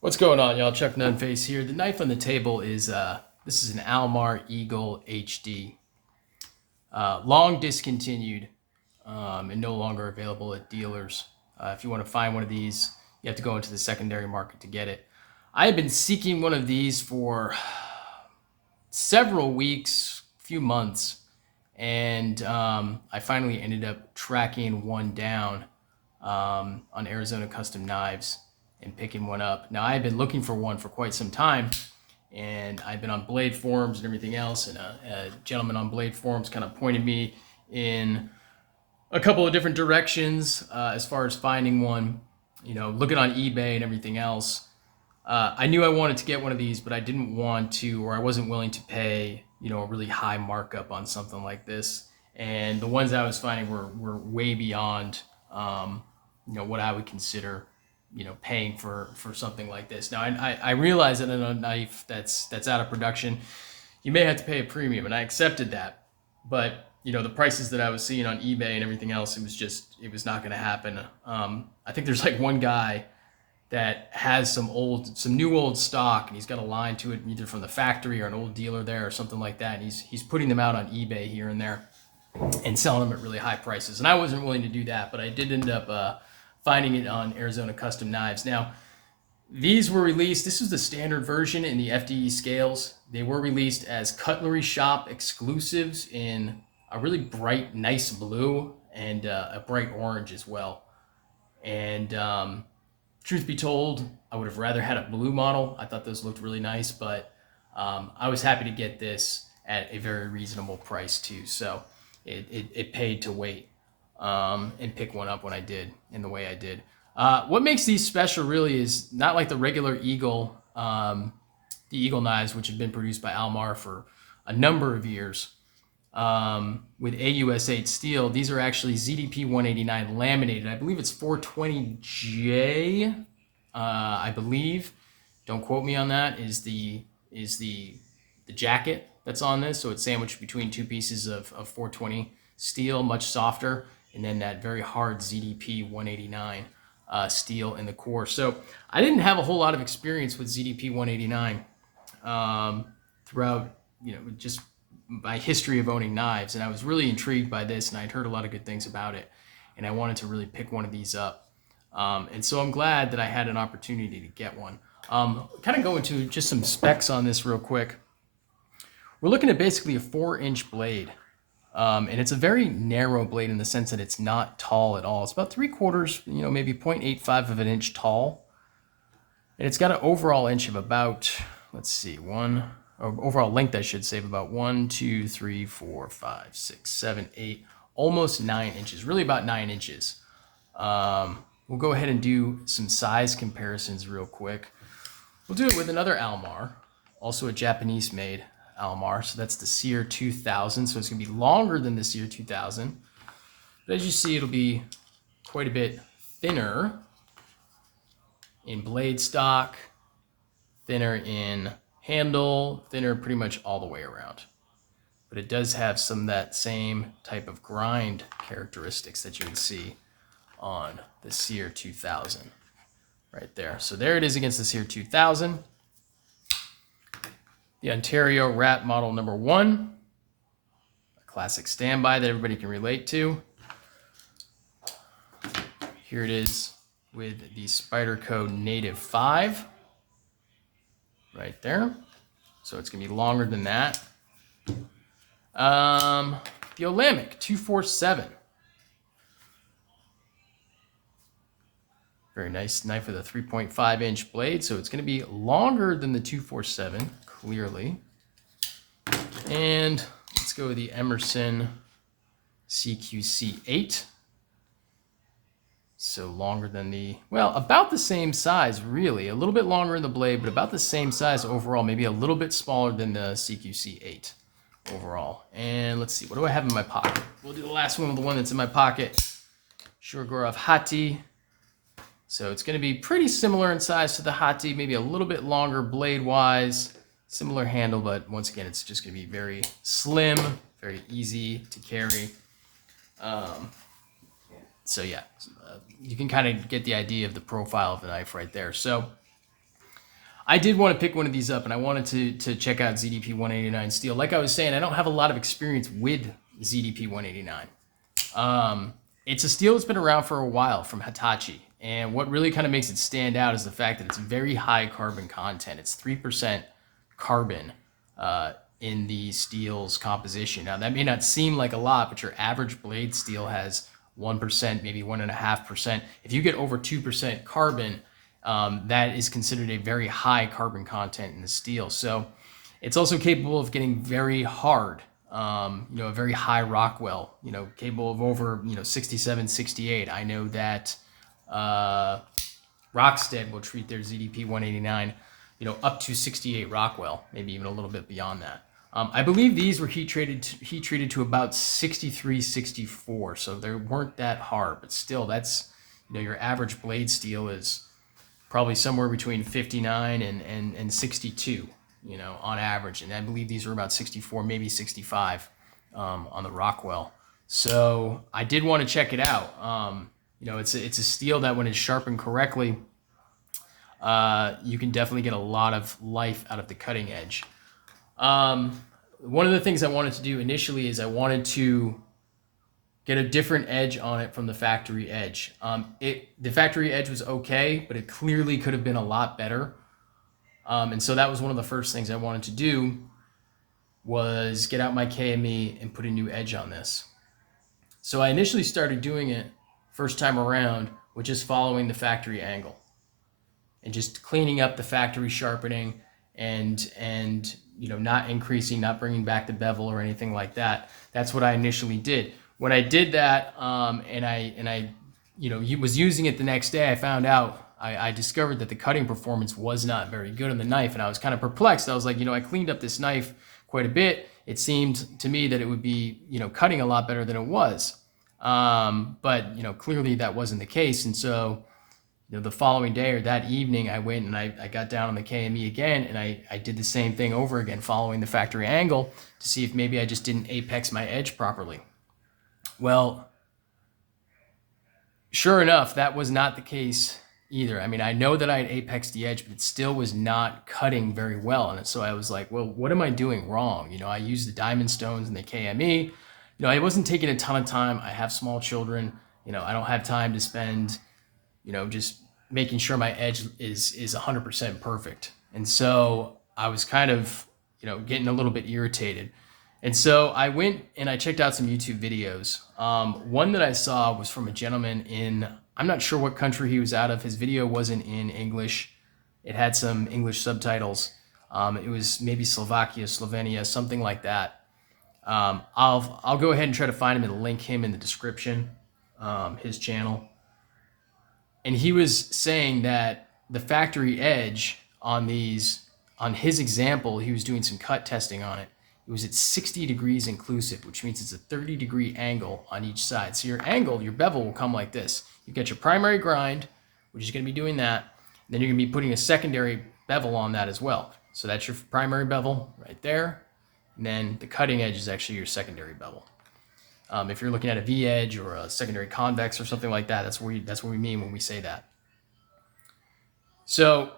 What's going on, y'all? Chuck Nunface here. The knife on the table is this is an Almar Eagle HD, long discontinued, and no longer available at dealers. If you want to find one of these, you have to go into the secondary market to get it. I have been seeking one of these for several weeks, few months, and I finally ended up tracking one down on Arizona Custom Knives and picking one up. Now, I've been looking for one for quite some time, and I've been on Blade forums and everything else, and a gentleman on Blade forums kind of pointed me in a couple of different directions as far as finding one, looking on eBay and everything else. I knew I wanted to get one of these, but I didn't want to, or I wasn't willing to pay, a really high markup on something like this. And the ones I was finding were way beyond, what I would consider, paying for something like this. Now, I realize that in a knife that's out of production, you may have to pay a premium, and I accepted that. But the prices that I was seeing on eBay and everything else, it was not going to happen. I think there's like one guy that has some new old stock, and he's got a line to it either from the factory or an old dealer there or something like that, and he's putting them out on eBay here and there and selling them at really high prices. And I wasn't willing to do that, but I did end up finding it on Arizona Custom Knives. Now, these were released, this was the standard version in the FDE scales. They were released as cutlery shop exclusives in a really bright, nice blue and a bright orange as well. And truth be told, I would have rather had a blue model. I thought those looked really nice, but I was happy to get this at a very reasonable price too. So it paid to wait and pick one up when I did in the way I did. What makes these special really is not like the regular Eagle, the Eagle knives, which have been produced by Almar for a number of years. With AUS8 steel, these are actually ZDP 189 laminated. I believe it's 420J. I believe. Don't quote me on that. Is the jacket that's on this? So it's sandwiched between two pieces of 420 steel, much softer, and then that very hard ZDP 189 steel in the core. So I didn't have a whole lot of experience with ZDP 189 throughout, just my history of owning knives, and I was really intrigued by this, and I'd heard a lot of good things about it, and I wanted to really pick one of these up. And so I'm glad that I had an opportunity to get one. Kind of go into just some specs on this real quick. We're looking at basically a 4-inch blade, and it's a very narrow blade in the sense that it's not tall at all. It's about 3/4, maybe 0.85 of an inch tall, and it's got an overall inch of about, let's see, overall length, I should say, of about 1, 2, 3, 4, 5, 6, 7, 8, almost 9 inches, really about 9 inches. We'll go ahead and do some size comparisons real quick. We'll do it with another Almar, also a Japanese-made Almar. So that's the Seer 2000. So it's going to be longer than the Seer 2000. But as you see, it'll be quite a bit thinner in blade stock, thinner in handle, thinner pretty much all the way around. But it does have some of that same type of grind characteristics that you would see on the Seer 2000 right there. So there it is against the Seer 2000. The Ontario Rat model number 1, a classic standby that everybody can relate to. Here it is with the Spyderco Native 5 right there. So it's going to be longer than that. The Olamic 247. Very nice knife with a 3.5-inch blade, so it's going to be longer than the 247, clearly. And let's go with the Emerson CQC8. So longer than about the same size, really. A little bit longer in the blade, but about the same size overall. Maybe a little bit smaller than the CQC8 overall. And let's see, what do I have in my pocket? We'll do the last one with the one that's in my pocket. Shurgorov Hati. So it's going to be pretty similar in size to the Hati, maybe a little bit longer blade-wise, similar handle, but once again, it's just going to be very slim, very easy to carry. So yeah, you can kind of get the idea of the profile of the knife right there. So I did want to pick one of these up, and I wanted to check out ZDP 189 steel. Like I was saying, I don't have a lot of experience with ZDP 189. It's a steel that's been around for a while from Hitachi, and what really kind of makes it stand out is the fact that it's very high carbon content. It's 3% carbon in the steel's composition. Now, that may not seem like a lot, but your average blade steel has 1%, maybe 1.5%. If you get over 2% carbon, that is considered a very high carbon content in the steel. So it's also capable of getting very hard, a very high Rockwell, capable of over, 67, 68. I know that Rockstead will treat their ZDP 189, up to 68 Rockwell, maybe even a little bit beyond that. I believe these were heat treated to about 63, 64, so they weren't that hard, but still, that's, your average blade steel is probably somewhere between 59 and 62, on average. And I believe these were about 64, maybe 65 on the Rockwell. So I did want to check it out. It's a steel that when it's sharpened correctly, you can definitely get a lot of life out of the cutting edge. One of the things I wanted to do initially is I wanted to get a different edge on it from the factory edge. The factory edge was okay, but it clearly could have been a lot better. And so that was one of the first things I wanted to do, was get out my KME and put a new edge on this. So I initially started doing it first time around with just following the factory angle and just cleaning up the factory sharpening and not increasing, not bringing back the bevel or anything like that. That's what I initially did. When I did that, and I was using it the next day, I found out, I discovered that the cutting performance was not very good on the knife, and I was kind of perplexed. I was like, I cleaned up this knife quite a bit. It seemed to me that it would be, cutting a lot better than it was. But clearly that wasn't the case. And so, the following day or that evening, I went and I got down on the KME again, and I did the same thing over again, following the factory angle to see if maybe I just didn't apex my edge properly. Well, sure enough, that was not the case either. I mean, I know that I had apexed the edge, but it still was not cutting very well. And so I was like, well, what am I doing wrong? I used the diamond stones and the KME. I wasn't taking a ton of time. I have small children. I don't have time to spend, just making sure my edge is 100% perfect. And so I was kind of, getting a little bit irritated. And so I went and I checked out some YouTube videos. One that I saw was from a gentleman in, I'm not sure what country he was out of. His video wasn't in English. It had some English subtitles. It was maybe Slovakia, Slovenia, something like that. I'll go ahead and try to find him and link him in the description, his channel. And he was saying that the factory edge on his example, he was doing some cut testing on it. It was at 60 degrees inclusive, which means it's a 30-degree angle on each side. So your bevel will come like this. You've got your primary grind, which is going to be doing that. Then you're going to be putting a secondary bevel on that as well. So that's your primary bevel right there. And then the cutting edge is actually your secondary bevel. If you're looking at a V-edge or a secondary convex or something like that, that's what we mean when we say that. So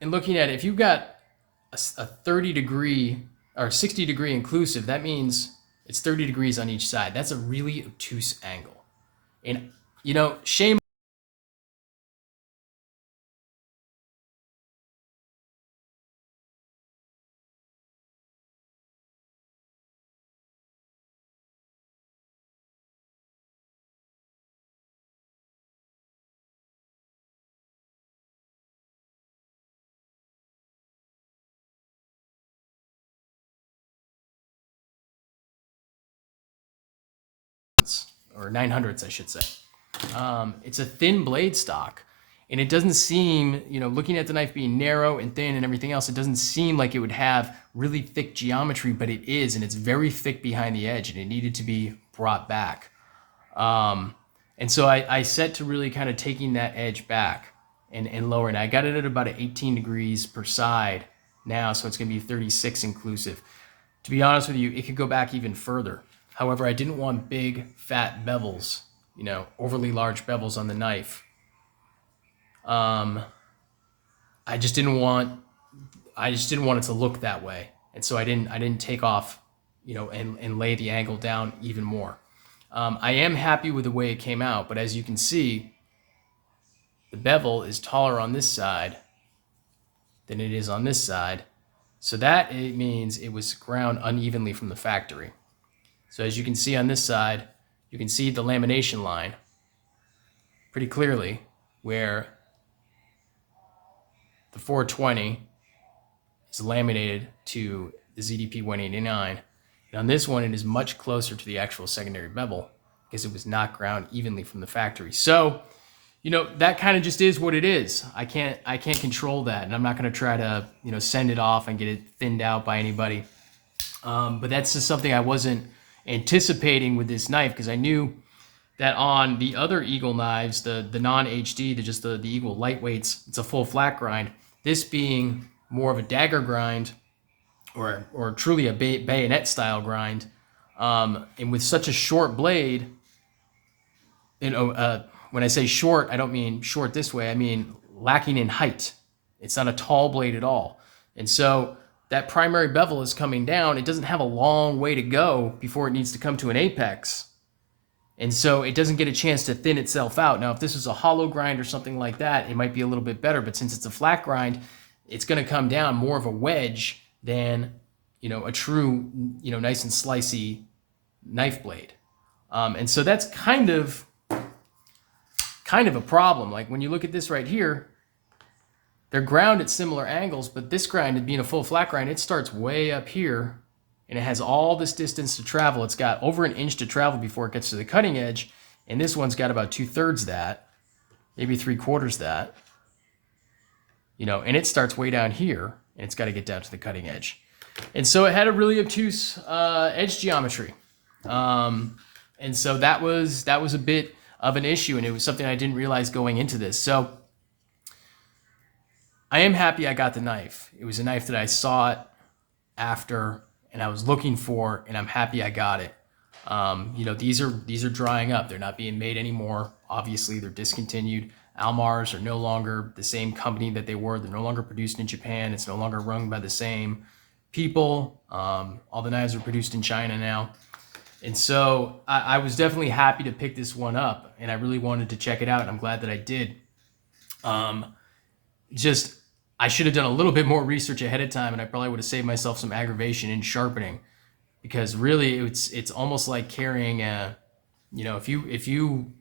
in looking at it, if you've got a 30-degree or 60-degree inclusive, that means it's 30 degrees on each side. That's a really obtuse angle. And, shame or 900ths, I should say. It's a thin blade stock, and it doesn't seem, looking at the knife being narrow and thin and everything else, it doesn't seem like it would have really thick geometry, but it is, and it's very thick behind the edge, and it needed to be brought back. And so I set to really kind of taking that edge back and lowering. I got it at about 18 degrees per side now, so it's going to be 36 inclusive. To be honest with you, it could go back even further. However, I didn't want big, fat bevels, overly large bevels on the knife. I just didn't want I just didn't want it to look that way. And so I didn't take off, and lay the angle down even more. I am happy with the way it came out, but as you can see, the bevel is taller on this side than it is on this side. So that it means it was ground unevenly from the factory. So as you can see on this side, you can see the lamination line pretty clearly where the 420 is laminated to the ZDP 189. And on this one, it is much closer to the actual secondary bevel because it was not ground evenly from the factory. So, that kind of just is what it is. I can't control that, and I'm not going to try to, send it off and get it thinned out by anybody. But that's just something I wasn't anticipating with this knife, because I knew that on the other Eagle knives, the non-HD, the Eagle lightweights, it's a full flat grind. This being more of a dagger grind, or truly a bayonet style grind, and with such a short blade, when I say short, I don't mean short this way. I mean lacking in height. It's not a tall blade at all. And so that primary bevel is coming down. It doesn't have a long way to go before it needs to come to an apex. And so it doesn't get a chance to thin itself out. Now, if this was a hollow grind or something like that, it might be a little bit better. But since it's a flat grind, it's going to come down more of a wedge than, a true, nice and slicey knife blade. And so that's kind of a problem. Like when you look at this right here, they're ground at similar angles, but this grind, being a full flat grind, it starts way up here, and it has all this distance to travel. It's got over an inch to travel before it gets to the cutting edge, and this one's got about 2/3 that, maybe 3/4 that, and it starts way down here, and it's got to get down to the cutting edge. And so it had a really obtuse edge geometry. And so that was a bit of an issue, and it was something I didn't realize going into this. So I am happy I got the knife. It was a knife that I saw it after and I was looking for, and I'm happy I got it. These are drying up. They're not being made anymore. Obviously, they're discontinued. Almars are no longer the same company that they were. They're no longer produced in Japan. It's no longer run by the same people. All the knives are produced in China now. And so I was definitely happy to pick this one up, and I really wanted to check it out, and I'm glad that I did. I should have done a little bit more research ahead of time, and I probably would have saved myself some aggravation in sharpening, because really it's almost like carrying a, if you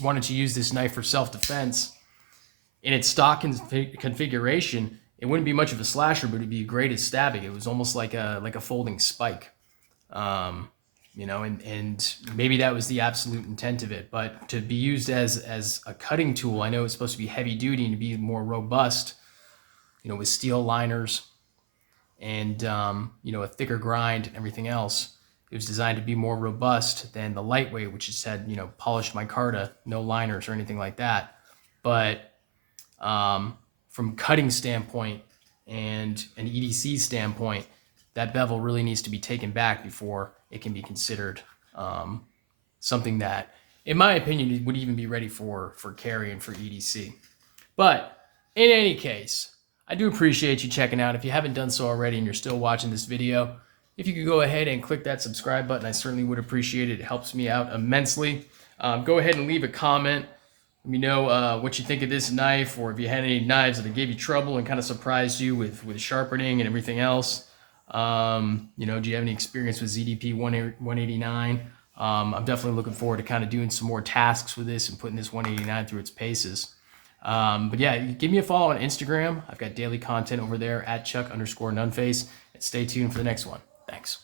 wanted to use this knife for self-defense in its stock configuration, it wouldn't be much of a slasher, but it'd be great at stabbing. It was almost like a folding spike. And maybe that was the absolute intent of it. But to be used as a cutting tool, I know it's supposed to be heavy duty and to be more robust, with steel liners and, a thicker grind and everything else. It was designed to be more robust than the lightweight, which just had, polished micarta, no liners or anything like that. But from cutting standpoint and an EDC standpoint, that bevel really needs to be taken back before it can be considered something that, in my opinion, would even be ready for carry and for EDC. But in any case, I do appreciate you checking out. If you haven't done so already and you're still watching this video, if you could go ahead and click that subscribe button, I certainly would appreciate it. It helps me out immensely. Go ahead and leave a comment. Let me know what you think of this knife, or if you had any knives that gave you trouble and kind of surprised you with sharpening and everything else. Do you have any experience with ZDP 189? I'm definitely looking forward to kind of doing some more tasks with this and putting this 189 through its paces. But yeah, give me a follow on Instagram. I've got daily content over there at Chuck_Nunface. And stay tuned for the next one. Thanks.